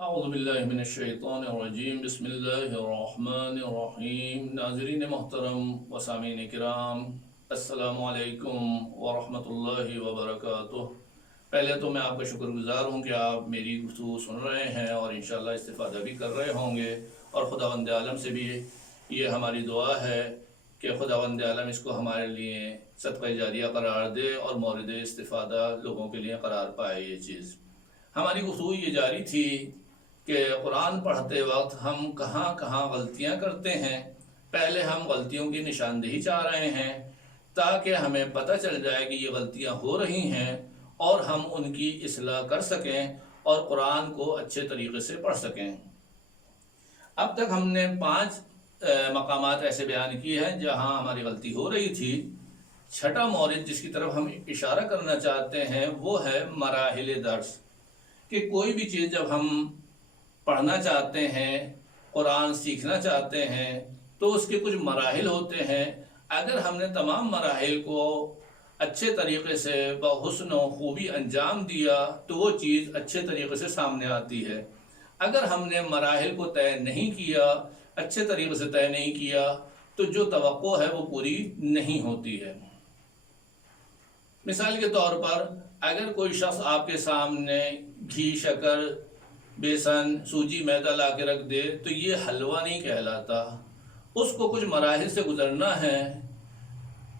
اعوذ باللہ من الشیطان الرجیم بسم اللہ الرحمن الرحیم ناظرین محترم و سامعین کرام السلام علیکم ورحمۃ اللہ وبرکاتہ۔ پہلے تو میں آپ کا شکر گزار ہوں کہ آپ میری گفتگو سن رہے ہیں اور انشاءاللہ استفادہ بھی کر رہے ہوں گے، اور خداوند عالم سے بھی یہ ہماری دعا ہے کہ خداوند عالم اس کو ہمارے لیے صدقہ جاریہ قرار دے اور مورد استفادہ لوگوں کے لیے قرار پائے۔ یہ چیز ہماری گفتگو یہ جاری تھی کہ قرآن پڑھتے وقت ہم کہاں کہاں غلطیاں کرتے ہیں۔ پہلے ہم غلطیوں کی نشاندہی چاہ رہے ہیں تاکہ ہمیں پتہ چل جائے کہ یہ غلطیاں ہو رہی ہیں اور ہم ان کی اصلاح کر سکیں اور قرآن کو اچھے طریقے سے پڑھ سکیں۔ اب تک ہم نے 5 مقامات ایسے بیان کیے ہیں جہاں ہماری غلطی ہو رہی تھی۔ چھٹا مورد جس کی طرف ہم اشارہ کرنا چاہتے ہیں وہ ہے مراحل درس، کہ کوئی بھی چیز جب ہم پڑھنا چاہتے ہیں، قرآن سیکھنا چاہتے ہیں تو اس کے کچھ مراحل ہوتے ہیں۔ اگر ہم نے تمام مراحل کو اچھے طریقے سے بحسن و خوبی انجام دیا تو وہ چیز اچھے طریقے سے سامنے آتی ہے۔ اگر ہم نے مراحل کو طے نہیں کیا، اچھے طریقے سے طے نہیں کیا، تو جو توقع ہے وہ پوری نہیں ہوتی ہے۔ مثال کے طور پر اگر کوئی شخص آپ کے سامنے گھی، شکر، بیسن، سوجی، میدا لا کے رکھ دے تو یہ حلوہ نہیں کہلاتا۔ اس کو کچھ مراحل سے گزرنا ہے،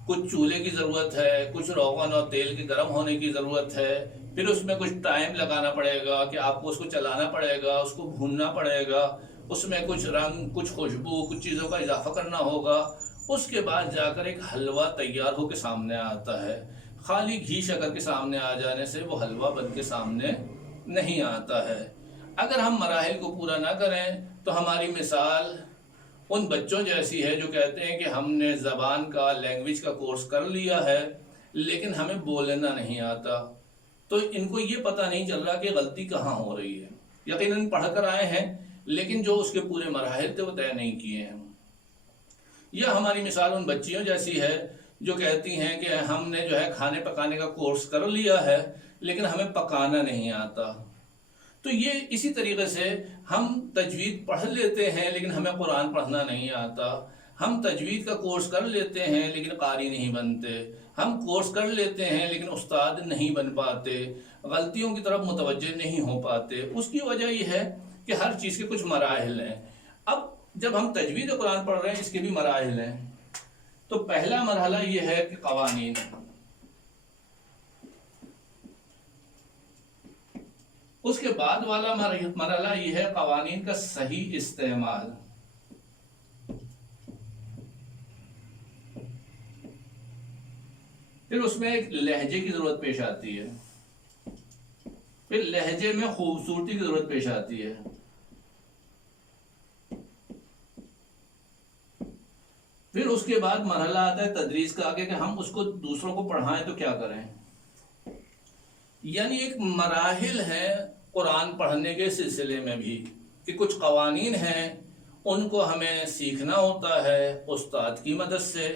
کچھ چولہے کی ضرورت ہے، کچھ روغن اور تیل کے گرم ہونے کی ضرورت ہے، پھر اس میں کچھ ٹائم لگانا پڑے گا کہ آپ کو اس کو چلانا پڑے گا، اس کو بھوننا پڑے گا، اس میں کچھ رنگ، کچھ خوشبو، کچھ چیزوں کا اضافہ کرنا ہوگا۔ اس کے بعد جا کر ایک حلوہ تیار ہو کے سامنے آتا ہے۔ خالی گھی شکر کے سامنے آ جانے سے وہ حلوہ بن کے سامنے نہیں آتا ہے۔ اگر ہم مراحل کو پورا نہ کریں تو ہماری مثال ان بچوں جیسی ہے جو کہتے ہیں کہ ہم نے زبان کا، لینگویج کا کورس کر لیا ہے لیکن ہمیں بولنا نہیں آتا، تو ان کو یہ پتہ نہیں چل رہا کہ غلطی کہاں ہو رہی ہے۔ یقیناً پڑھ کر آئے ہیں لیکن جو اس کے پورے مراحل تھے وہ طے نہیں کیے ہیں۔ یا ہماری مثال ان بچیوں جیسی ہے جو کہتی ہیں کہ ہم نے جو ہے کھانے پکانے کا کورس کر لیا ہے لیکن ہمیں پکانا نہیں آتا۔ تو یہ اسی طریقے سے ہم تجوید پڑھ لیتے ہیں لیکن ہمیں قرآن پڑھنا نہیں آتا۔ ہم تجوید کا کورس کر لیتے ہیں لیکن قاری نہیں بنتے۔ ہم کورس کر لیتے ہیں لیکن استاد نہیں بن پاتے، غلطیوں کی طرف متوجہ نہیں ہو پاتے۔ اس کی وجہ یہ ہے کہ ہر چیز کے کچھ مراحل ہیں۔ اب جب ہم تجوید قرآن پڑھ رہے ہیں اس کے بھی مراحل ہیں۔ تو پہلا مرحلہ یہ ہے کہ قوانین، اس کے بعد والا مرحلہ یہ ہے قوانین کا صحیح استعمال۔ پھر اس میں ایک لہجے کی ضرورت پیش آتی ہے، پھر لہجے میں خوبصورتی کی ضرورت پیش آتی ہے، پھر اس کے بعد مرحلہ آتا ہے تدریس کا آگے کہ ہم اس کو دوسروں کو پڑھائیں تو کیا کریں۔ یعنی ایک مراحل ہے قرآن پڑھنے کے سلسلے میں بھی کہ کچھ قوانین ہیں ان کو ہمیں سیکھنا ہوتا ہے استاد کی مدد سے،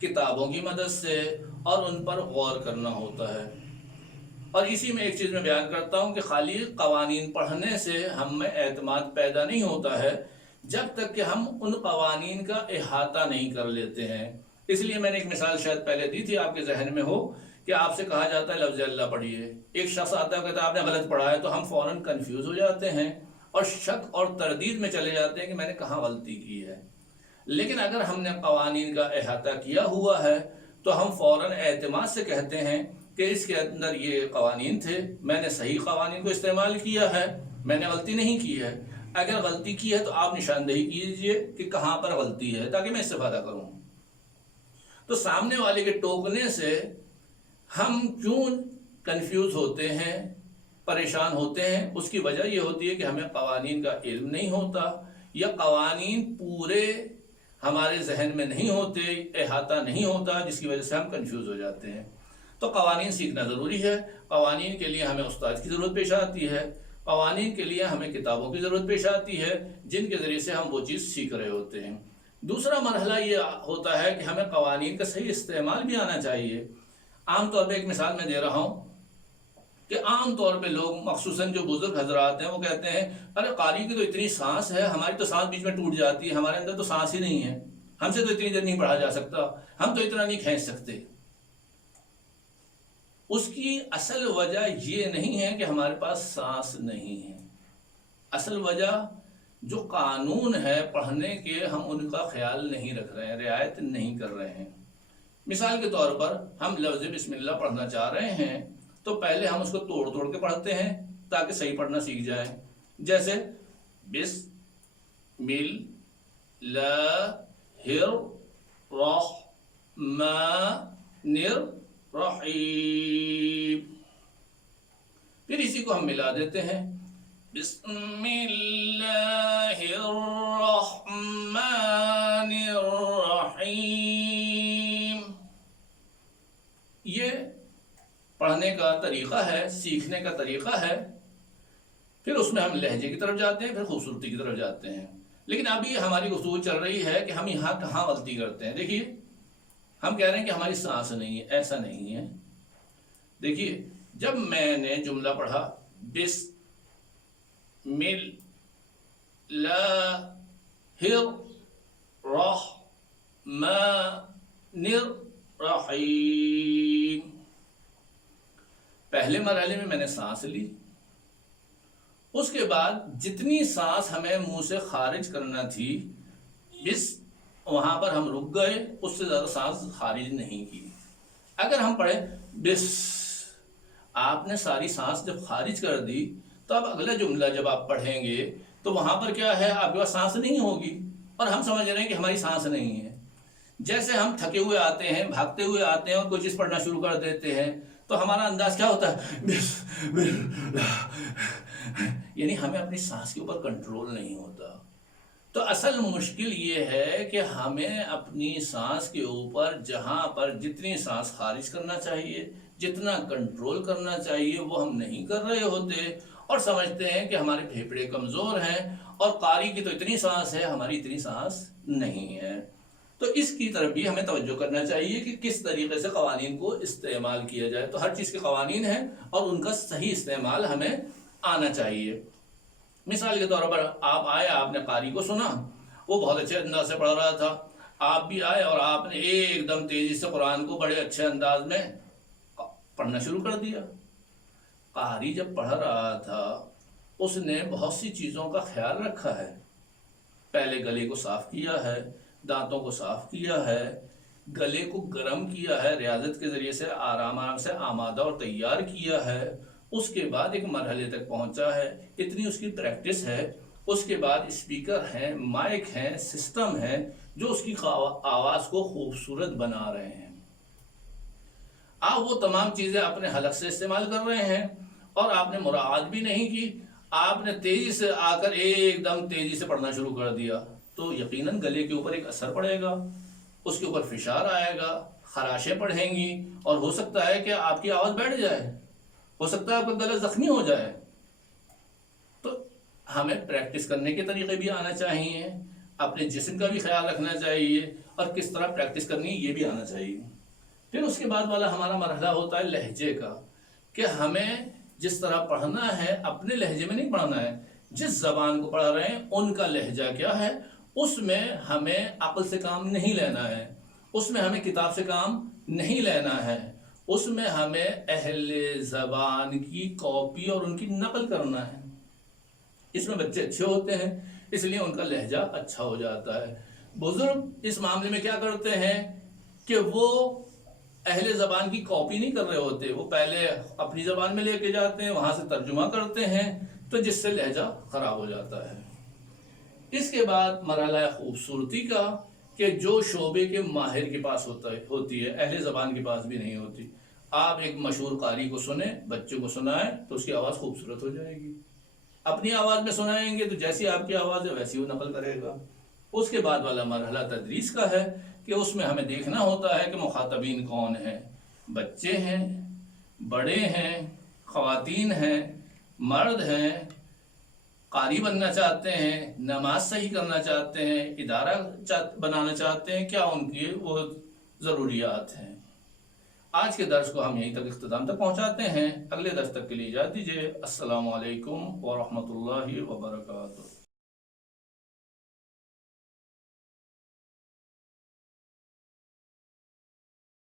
کتابوں کی مدد سے، اور ان پر غور کرنا ہوتا ہے۔ اور اسی میں ایک چیز میں بیان کرتا ہوں کہ خالی قوانین پڑھنے سے ہم میں اعتماد پیدا نہیں ہوتا ہے جب تک کہ ہم ان قوانین کا احاطہ نہیں کر لیتے ہیں۔ اس لیے میں نے ایک مثال شاید پہلے دی تھی، آپ کے ذہن میں ہو، کہ آپ سے کہا جاتا ہے لفظ اللہ پڑھیے، ایک شخص آتا ہے کہتا ہے آپ نے غلط پڑھا ہے، تو ہم فوراً کنفیوز ہو جاتے ہیں اور شک اور تردید میں چلے جاتے ہیں کہ میں نے کہاں غلطی کی ہے۔ لیکن اگر ہم نے قوانین کا احاطہ کیا ہوا ہے تو ہم فوراً اعتماد سے کہتے ہیں کہ اس کے اندر یہ قوانین تھے، میں نے صحیح قوانین کو استعمال کیا ہے، میں نے غلطی نہیں کی ہے۔ اگر غلطی کی ہے تو آپ نشاندہی کیجئے کہ کہاں پر غلطی ہے تاکہ میں استفادہ کروں۔ تو سامنے والے کے ٹوکنے سے ہم کیوں کنفیوز ہوتے ہیں، پریشان ہوتے ہیں، اس کی وجہ یہ ہوتی ہے کہ ہمیں قوانین کا علم نہیں ہوتا، یا قوانین پورے ہمارے ذہن میں نہیں ہوتے، احاطہ نہیں ہوتا، جس کی وجہ سے ہم کنفیوز ہو جاتے ہیں۔ تو قوانین سیکھنا ضروری ہے۔ قوانین کے لیے ہمیں استاد کی ضرورت پیش آتی ہے، قوانین کے لیے ہمیں کتابوں کی ضرورت پیش آتی ہے جن کے ذریعے سے ہم وہ چیز سیکھ رہے ہوتے ہیں۔ دوسرا مرحلہ یہ ہوتا ہے کہ ہمیں قوانین کا صحیح استعمال بھی آنا چاہیے۔ عام طور پہ ایک مثال میں دے رہا ہوں کہ عام طور پہ لوگ مخصوصاً جو بزرگ حضرات ہیں وہ کہتے ہیں ارے قاری کی تو اتنی سانس ہے، ہماری تو سانس بیچ میں ٹوٹ جاتی ہے، ہمارے اندر تو سانس ہی نہیں ہے، ہم سے تو اتنی دیر نہیں پڑھا جا سکتا، ہم تو اتنا نہیں کھینچ سکتے۔ اس کی اصل وجہ یہ نہیں ہے کہ ہمارے پاس سانس نہیں ہے، اصل وجہ جو قانون ہے پڑھنے کے ہم ان کا خیال نہیں رکھ رہے ہیں، رعایت نہیں کر رہے ہیں۔ مثال کے طور پر ہم لفظ بسم اللہ پڑھنا چاہ رہے ہیں تو پہلے ہم اس کو توڑ توڑ کے پڑھتے ہیں تاکہ صحیح پڑھنا سیکھ جائے، جیسے بسم اللہ الرحمن الرحیم، پھر اسی کو ہم ملا دیتے ہیں بسم اللہ الرحمن الرحیم۔ یہ پڑھنے کا طریقہ ہے، سیکھنے کا طریقہ ہے۔ پھر اس میں ہم لہجے کی طرف جاتے ہیں، پھر خوبصورتی کی طرف جاتے ہیں۔ لیکن ابھی ہماری گفتگو چل رہی ہے کہ ہم یہاں کہاں غلطی کرتے ہیں۔ دیکھیے ہم کہہ رہے ہیں کہ ہماری سانس نہیں ہے، ایسا نہیں ہے۔ دیکھیے جب میں نے جملہ پڑھا بسم اللہ الرحمن الرحیم، پہلے مرحلے میں نے سانس لی، اس کے بعد جتنی سانس ہمیں منہ سے خارج کرنا تھی وہاں پر ہم رک گئے، اس سے زیادہ سانس خارج نہیں کی۔ اگر ہم پڑھیں بس، آپ نے ساری سانس جب خارج کر دی تو اب اگلا جملہ جب آپ پڑھیں گے تو وہاں پر کیا ہے، آپ کے پاس سانس نہیں ہوگی، اور ہم سمجھ رہے ہیں کہ ہماری سانس نہیں ہے۔ جیسے ہم تھکے ہوئے آتے ہیں، بھاگتے ہوئے آتے ہیں اور کوئی چیز پڑھنا شروع کر دیتے ہیں تو ہمارا انداز کیا ہوتا ہے، یعنی ہمیں اپنی سانس کے اوپر کنٹرول نہیں ہوتا۔ تو اصل مشکل یہ ہے کہ ہمیں اپنی سانس کے اوپر جہاں پر جتنی سانس خارج کرنا چاہیے، جتنا کنٹرول کرنا چاہیے وہ ہم نہیں کر رہے ہوتے، اور سمجھتے ہیں کہ ہمارے پھیپھڑے کمزور ہیں اور قاری کی تو اتنی سانس ہے، ہماری اتنی سانس نہیں ہے۔ تو اس کی طرف بھی ہمیں توجہ کرنا چاہیے کہ کس طریقے سے قوانین کو استعمال کیا جائے۔ تو ہر چیز کے قوانین ہیں اور ان کا صحیح استعمال ہمیں آنا چاہیے۔ مثال کے طور پر آپ آئے، آپ نے قاری کو سنا، وہ بہت اچھے انداز سے پڑھ رہا تھا، آپ بھی آئے اور آپ نے ایک دم تیزی سے قرآن کو بڑے اچھے انداز میں پڑھنا شروع کر دیا۔ قاری جب پڑھ رہا تھا اس نے بہت سی چیزوں کا خیال رکھا ہے، پہلے گلے کو صاف کیا ہے، دانتوں کو صاف کیا ہے، گلے کو گرم کیا ہے، ریاضت کے ذریعے سے آرام سے آمادہ اور تیار کیا ہے، اس کے بعد ایک مرحلے تک پہنچا ہے، اتنی اس کی پریکٹس ہے، اس کے بعد اسپیکر ہیں، مائک ہیں، سسٹم ہیں جو اس کی آواز کو خوبصورت بنا رہے ہیں۔ آپ وہ تمام چیزیں اپنے حلق سے استعمال کر رہے ہیں اور آپ نے مراعات بھی نہیں کی، آپ نے تیزی سے آ کر ایک دم تیزی سے پڑھنا شروع کر دیا تو یقیناً گلے کے اوپر ایک اثر پڑے گا، اس کے اوپر فشار آئے گا، خراشیں پڑھیں گی، اور ہو سکتا ہے کہ آپ کی آواز بیٹھ جائے، ہو سکتا ہے آپ کا گلا زخمی ہو جائے۔ تو ہمیں پریکٹس کرنے کے طریقے بھی آنا چاہیے، اپنے جسم کا بھی خیال رکھنا چاہیے، اور کس طرح پریکٹس کرنی ہے یہ بھی آنا چاہیے۔ پھر اس کے بعد والا ہمارا مرحلہ ہوتا ہے لہجے کا، کہ ہمیں جس طرح پڑھنا ہے اپنے لہجے میں نہیں پڑھنا ہے، جس زبان کو پڑھ رہے ہیں ان کا لہجہ کیا ہے، اس میں ہمیں عقل سے کام نہیں لینا ہے، اس میں ہمیں کتاب سے کام نہیں لینا ہے، اس میں ہمیں اہل زبان کی کاپی اور ان کی نقل کرنا ہے۔ اس میں بچے اچھے ہوتے ہیں اس لیے ان کا لہجہ اچھا ہو جاتا ہے۔ بزرگ اس معاملے میں کیا کرتے ہیں کہ وہ اہل زبان کی کاپی نہیں کر رہے ہوتے، وہ پہلے اپنی زبان میں لے کے جاتے ہیں، وہاں سے ترجمہ کرتے ہیں، تو جس سے لہجہ خراب ہو جاتا ہے۔ اس کے بعد مرحلہ خوبصورتی کا، کہ جو شعبے کے ماہر کے پاس ہوتی ہے، اہل زبان کے پاس بھی نہیں ہوتی۔ آپ ایک مشہور قاری کو سنیں، بچوں کو سنائیں تو اس کی آواز خوبصورت ہو جائے گی، اپنی آواز میں سنائیں گے تو جیسی آپ کی آواز ہے ویسی وہ نقل کرے گا۔ اس کے بعد والا مرحلہ تدریس کا ہے کہ اس میں ہمیں دیکھنا ہوتا ہے کہ مخاطبین کون ہیں، بچے ہیں، بڑے ہیں، خواتین ہیں، مرد ہیں، قاری بننا چاہتے ہیں، نماز صحیح کرنا چاہتے ہیں، ادارہ بنانا چاہتے ہیں، کیا ان کی وہ ضروریات ہیں۔ آج کے درس کو ہم یہیں تک اختتام تک پہنچاتے ہیں. اگلے درس تک کے لیے اجازت دیجیے. السلام علیکم ورحمۃ اللہ وبرکاتہ.